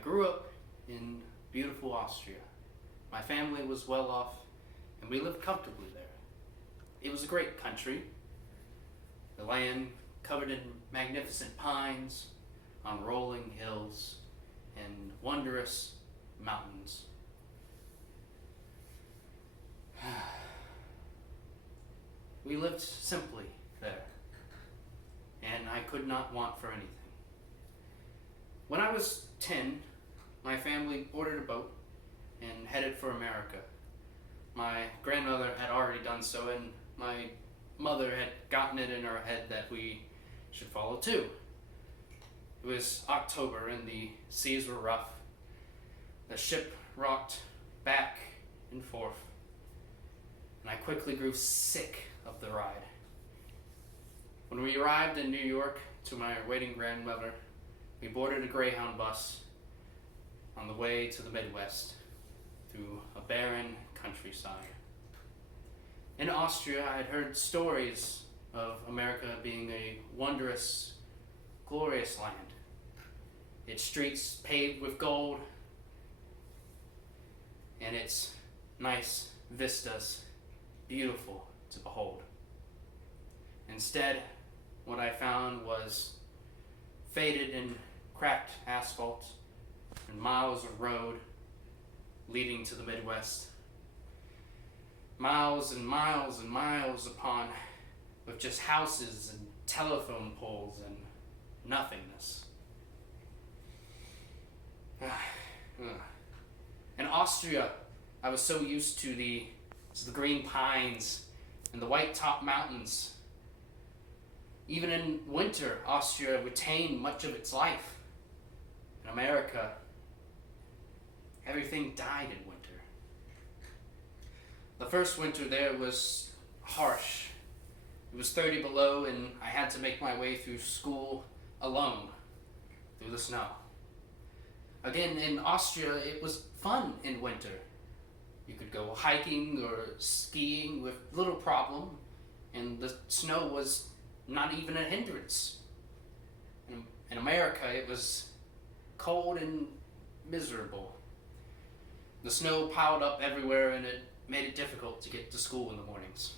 grew up in beautiful Austria. My family was well off, and we lived comfortably there. It was a great country. The land covered in magnificent pines, on rolling hills, and wondrous mountains. We lived simply there, and I could not want for anything. When I was 10, my family ordered a boat and headed for America. My grandmother had already done so, and my mother had gotten it in her head that we should follow too. It was October and the seas were rough. The ship rocked back and forth, and I quickly grew sick of the ride. When we arrived in New York to my waiting grandmother, we boarded a Greyhound bus on the way to the Midwest through a barren countryside. In Austria, I had heard stories of America being a wondrous, glorious land. Its streets paved with gold, and its nice vistas beautiful to behold. Instead, what I found was faded and cracked asphalt and miles of road leading to the Midwest. Miles and miles and miles upon, with just houses and telephone poles and nothingness. In Austria, I was so used to the green pines and the white top mountains. Even in winter, Austria retained much of its life. In America, everything died in winter. The first winter there was harsh. It was 30 below, and I had to make my way through school alone, through the snow. Again, in Austria, it was fun in winter. You could go hiking or skiing with little problem, and the snow was not even a hindrance. In America, it was cold and miserable. The snow piled up everywhere, and it made it difficult to get to school in the mornings.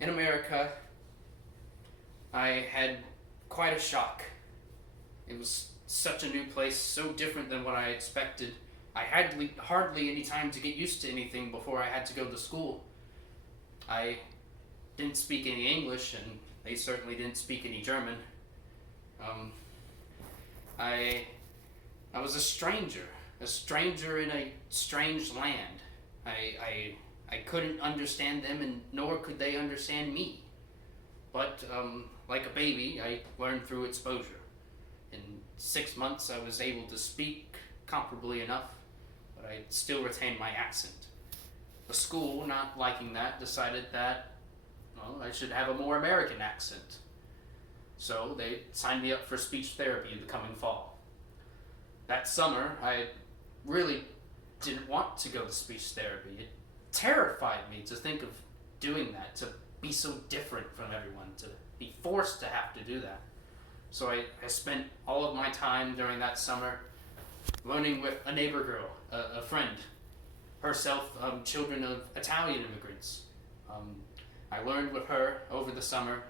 In America, I had quite a shock. It was such a new place, so different than what I expected. I had hardly any time to get used to anything before I had to go to school. I didn't speak any English, and they certainly didn't speak any German. I was a stranger in a strange land. I couldn't understand them, and nor could they understand me. But like a baby, I learned through exposure. In 6 months, I was able to speak comparably enough, but I still retained my accent. The school, not liking that, decided that, well, I should have a more American accent. So they signed me up for speech therapy the coming fall. That summer, I really didn't want to go to speech therapy. It terrified me to think of doing that, to be so different from everyone, to be forced to have to do that. So I spent all of my time during that summer learning with a neighbor girl, a friend, herself children of Italian immigrants. I learned with her over the summer,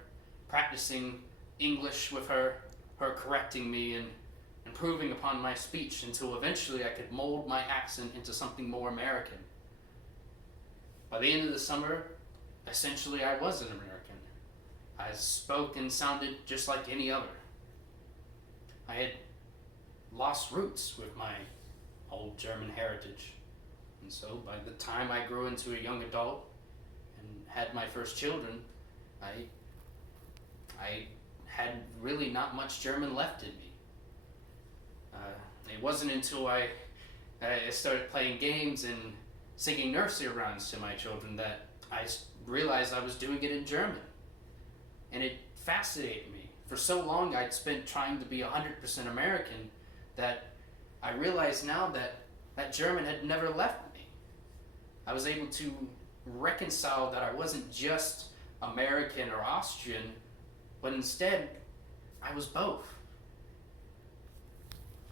practicing English with her correcting me and improving upon my speech until eventually I could mold my accent into something more American. By the end of the summer, essentially I was an American. I spoke and sounded just like any other. I had lost roots with my old German heritage. And so by the time I grew into a young adult and had my first children, I had really not much German left in me. It wasn't until I started playing games and singing nursery rhymes to my children that I realized I was doing it in German. And it fascinated me. For so long I'd spent trying to be 100% American that I realized now that German had never left me. I was able to reconcile that I wasn't just American or Austrian, but instead I was both.